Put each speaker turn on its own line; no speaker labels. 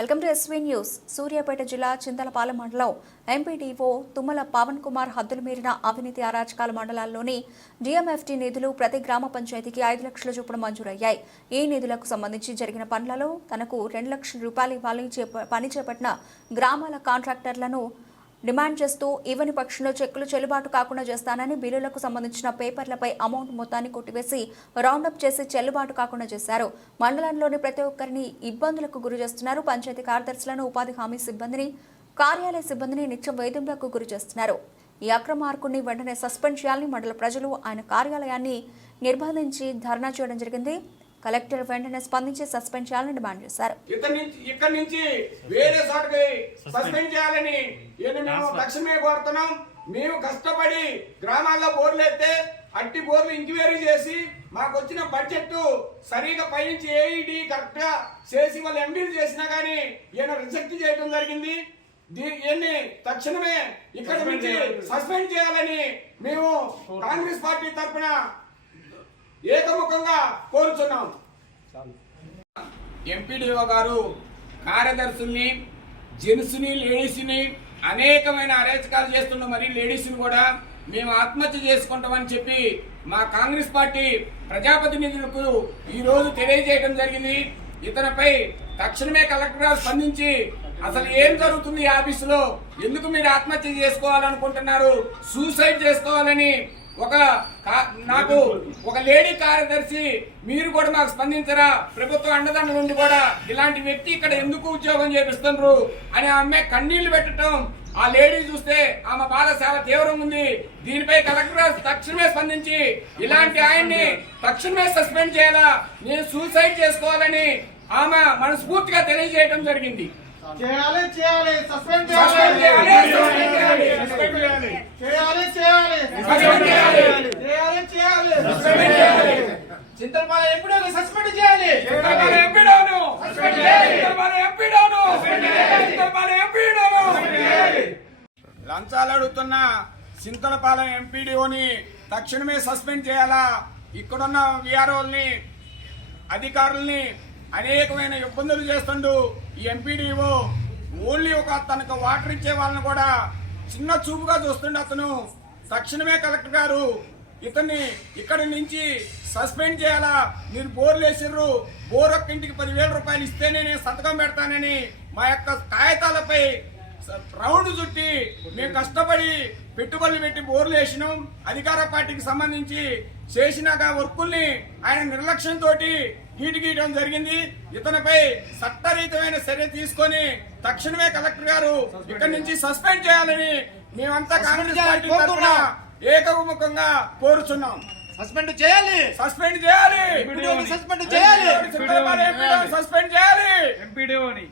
Welcome to SV news. Suryapet జిల్లా చింతలపాలెం మండలం MPDO Tummala Pawan Kumar హద్దులు మీరిన అవినీతి అరాచకాల మండలాల్లోని డిఎంఎఫ్టీ నిధులు ప్రతి గ్రామ పంచాయతీకి ఐదు లక్షల చొప్పున మంజూరయ్యాయి. ఈ నిధులకు సంబంధించి జరిగిన పనులలో తనకు రెండు లక్షల రూపాయలు ఇవ్వాలని పని చేపట్టిన గ్రామాల కాంట్రాక్టర్లను డిమాండ్ చేస్తూ ఇవ్వని పక్షంలో చెక్కులు చెల్లుబాటు కాకుండా చేస్తానని బిల్లులకు సంబంధించిన పేపర్లపై అమౌంట్ మొత్తాన్ని కొట్టివేసి రౌండప్ చేసి చెల్లుబాటు కాకుండా చేశారు. మండలంలోని ప్రతి ఒక్కరిని ఇబ్బందులకు గురి చేస్తున్నారు. పంచాయతీ కార్యదర్శులను ఉపాధి హామీ సిబ్బందిని కార్యాలయ సిబ్బందిని నిత్యం వేధింపులకు గురి చేస్తున్నారు. ఈ అక్రమార్కుడిని వెంటనే సస్పెండ్ చేయాలని మండల ప్రజలు ఆయన కార్యాలయాన్ని నిర్బంధించి ధర్నా చేయడం జరిగింది. కలెక్టర్ వెంటనే స్పందించి సస్పెండ్ చేయాలని డిమాండ్ చేశారు.
ఇక్కడి నుంచి ఇక్కడి నుంచి వేరే చోటకి సస్పెండ్ చేయాలని మేము తక్షణమే కోరుతున్నాం. మేము కష్టపడి గ్రామాల్లో బోర్లు ఎత్తే అట్టి బోర్లు ఎంక్వైరీ చేసి మాకు వచ్చిన బడ్జెట్ సరిగా పైనుంచి ఏఈడి కరెక్ట్గా చేసి వాళ్ళు ఎంపీలు చేసినా కానీ ఈయన రిజెక్ట్ చేయడం జరిగింది. దీ- ఈయన్ని తక్షణమే ఇక్కడ నుంచి సస్పెండ్ చేయాలని మేము కాంగ్రెస్ పార్టీ తరఫున ఏకముఖంగా కోరుచున్నాం. ఎంపీడీఓ గారు కార్యదర్శుల్ని జెంట్స్ని లేడీస్ని అనేకమైన అరేచకాలు చేస్తున్న మరి లేడీస్ని కూడా మేము ఆత్మహత్య చేసుకుంటామని చెప్పి మా కాంగ్రెస్ పార్టీ ప్రజాప్రతినిధులకు ఈరోజు తెలియజేయడం జరిగింది. ఇతనిపై తక్షణమే కలెక్టర్ గారు స్పందించి అసలు ఏం జరుగుతుంది ఈ ఆఫీసులో? ఎందుకు మీరు ఆత్మహత్య చేసుకోవాలనుకుంటున్నారు? సూసైడ్ చేసుకోవాలని ఒక నాకు ఒక లేడీ కార్యదర్శి మీరు కూడా మాకు స్పందించరా? ప్రభుత్వ అండదండ నుండి కూడా ఇలాంటి వ్యక్తి ఇక్కడ ఎందుకు ఉద్యోగం చేపిస్తున్నారు అని ఆమె కన్నీళ్ళు పెట్టడం ఆ లేడీ చూస్తే ఆమె బాధ చాలా తీవ్రంగా ఉంది. దీనిపై కలెక్టర్ తక్షణమే స్పందించి ఇలాంటి ఆయన్ని తక్షణమే సస్పెండ్ చేయాలా? నేను సూసైడ్ చేసుకోవాలని ఆమె మనస్ఫూర్తిగా తెలియజేయడం జరిగింది.
చేయాలి చేయాలి సస్పెండ్ చేయాలి.
చేయాలి చేయాలి సస్పెండ్ చేయాలి.
చేయాలి చేయాలి
సస్పెండ్ చేయాలి.
చింతలపాల ఎప్పుడో సస్పెండ్ చేయాలి.
ఇంతర్మాల ఎంపీడోను. ఇంతర్మాల ఎంపీడోను. ఇంతర్మాల ఎంపీడోను. లంచాలు అడుగుతున్న చింతలపాలెం ఎంపీడీఓని తక్షణమే సస్పెండ్ చేయాలా? ఇక్కడున్న విఆర్ఓల్ని అధికారుల్ని అనేకమైన ఇబ్బందులు చేస్తుండు ఈ ఎంపీడీఓ. ఓన్లీ ఒక తనకు వాటర్ ఇచ్చే వాళ్ళని కూడా చిన్న చూపుగా చూస్తుండే అతను. తక్షణమే కలెక్టర్ గారు ఇతన్ని ఇక్కడి నుంచి సస్పెండ్ చేయాలా? మీరు బోర్లు వేసిర్రు. బోర్ ఒక్క ఇంటికి పదివేల రూపాయలు ఇస్తేనే నేను సంతకం పెడతానని మా యొక్క కాగితాలపై రౌండ్ చుట్టి మేము కష్టపడి పెట్టుబడులు పెట్టి బోర్లు వేసినాం. అధికార పార్టీకి సంబంధించి చేసినాక వర్కుల్ని ఆయన నిర్లక్ష్యంతో గీటు గీయడం జరిగింది. ఇతనిపై చట్టరీతమైన చర్య తీసుకొని తక్షణమే కలెక్టర్ గారు ఇక్కడి నుంచి సస్పెండ్ చేయాలని మేమంతా కాంగ్రెస్ పార్టీ ఏకముఖంగా కోరుచున్నాం.
సస్పెండ్ చేయాలి.
సస్పెండ్ చేయాలి.
సస్పెండ్ చేయాలి.
సస్పెండ్ చేయాలి.
ఎంపీడీఓని